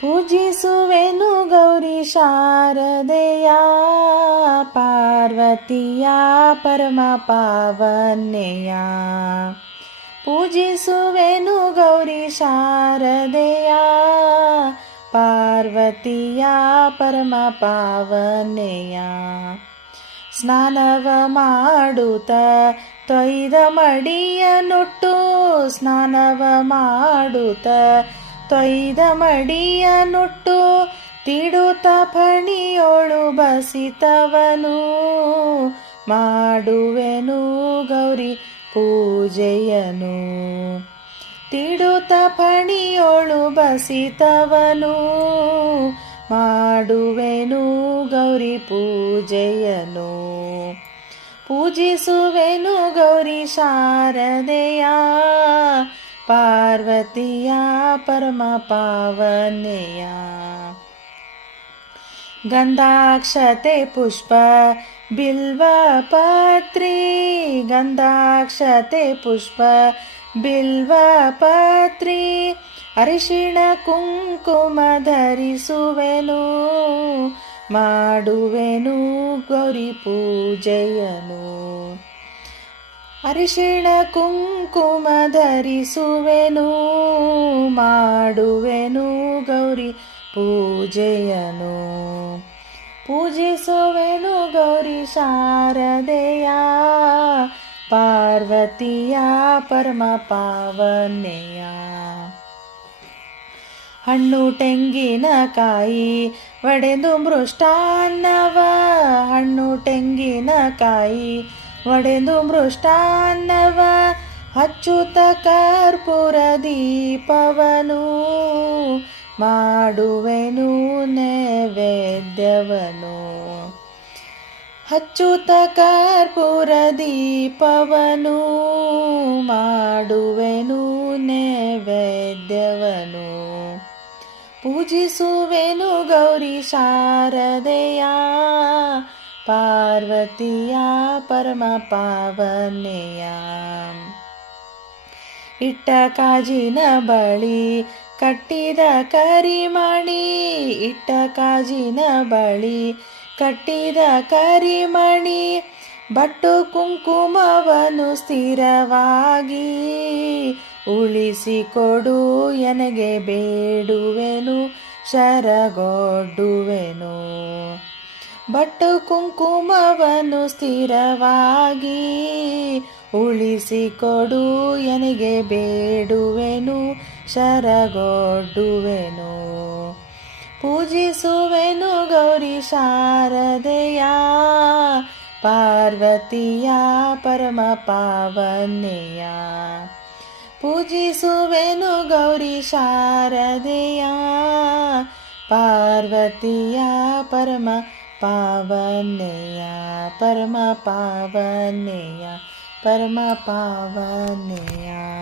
ಪೂಜಿಸುವೆನು ಗೌರಿ ಶಾರದೆಯ ಪಾರ್ವತಿಯ ಪರಮ ಪಾವನೆಯ. ಪೂಜಿಸುವೆನು ಗೌರಿ ಶಾರದೆಯ ಪಾರ್ವತಿಯ ಪರಮ ಪಾವನೆಯ. ಸ್ನಾನವ ಮಾಡುತ್ತ ತೊಯ್ದ ಮಡಿಯನುಟ್ಟು, ಸ್ನಾನವ ಮಾಡುತ್ತ ತೊಯ್ದ ಮಡಿಯನುಟ್ಟು, ತಿಡುತ್ತ ಫಣಿಯೋಳು ಬಸಿತವನು ಮಾಡುವೆನು ಗೌರಿ ಪೂಜೆಯನು. ತಿಡುತ್ತ ಫಣಿಯೋಳು ಬಸಿತವನು ಮಾಡುವೆನು ಗೌರಿ ಪೂಜೆಯನು. ಪೂಜಿಸುವೆನು ಗೌರಿ ಶಾರದೆಯ ಪಾರ್ವತಿಯ ಪರಮ ಪಾವನೆಯ. ಗಂಧಾಕ್ಷತೆ ಪುಷ್ಪ ಬಿಲ್ವ ಪತ್ರಿ, ಗಂಧಾಕ್ಷತೆ ಪುಷ್ಪ ಬಿಲ್ವ ಪತ್ರಿ, ಅರಿಶಿಣ ಕುಂಕುಮ ಧರಿಸುವೆನು ಮಾಡುವೆನು ಗೌರಿ ಪೂಜೆಯನು. ಅರಿಶಿಣ ಕುಂಕುಮ ಧರಿಸುವೆನು ಮಾಡುವೆನು ಗೌರಿ ಪೂಜೆಯನು. ಪೂಜಿಸುವೆನು ಗೌರಿ ಶಾರದೆಯ ಪಾರ್ವತಿಯ ಪರಮ ಪಾವನೆಯ. ಹಣ್ಣು ತೆಂಗಿನಕಾಯಿ ಒಡೆದು ಮೃಷ್ಟಾನ್ನವ, ಹಣ್ಣು ತೆಂಗಿನಕಾಯಿ ಒಡೆದು ಮೃಷ್ಟಾನ್ನವ, ಹಚ್ಚುತ್ತ ಕರ್ಪೂರ ದೀಪವನು ಮಾಡುವೆನು ನೈವೇದ್ಯವನು. ಹಚ್ಚುತ್ತ ಕರ್ಪೂರ ದೀಪವನು ಮಾಡುವೆನು ನೈವೇದ್ಯವನು. ಪೂಜಿಸುವೆನು ಗೌರಿ ಶಾರದೆಯ ಪಾರ್ವತಿಯ ಪರಮ ಪಾವನೆಯ. ಇಟ್ಟ ಕಾಜಿನ ಬಳಿ ಕಟ್ಟಿದ ಕರಿಮಣಿ, ಇಟ್ಟ ಕಾಜಿನ ಬಳಿ ಕಟ್ಟಿದ ಕರಿಮಣಿ, ಬಟ್ಟು ಕುಂಕುಮವನು ಸ್ಥಿರವಾಗಿ ಉಳಿಸಿಕೊಡು ಎನಗೆ ಬೇಡುವೆನು ಶರಗೊಡ್ಡುವೆನು. ಬಟ್ಟು ಕುಂಕುಮವನು ಸ್ಥಿರವಾಗಿ ಉಳಿಸಿಕೊಡು ಎನಗೆ ಬೇಡುವೆನು ಶರಗೊಡ್ಡುವೆನು. ಪೂಜಿಸುವೆನು ಗೌರಿ ಶಾರದೆಯ ಪಾರ್ವತಿಯ ಪರಮ ಪಾವನೆಯ. ಪೂಜಿಸುವೆನು ಗೌರಿ ಶಾರದೆಯ ಪಾರ್ವತಿಯ ಪರಮ ಪಾವನೆಯ, ಪರಮ ಪಾವನೆಯ, ಪರಮ ಪಾವನೆಯ.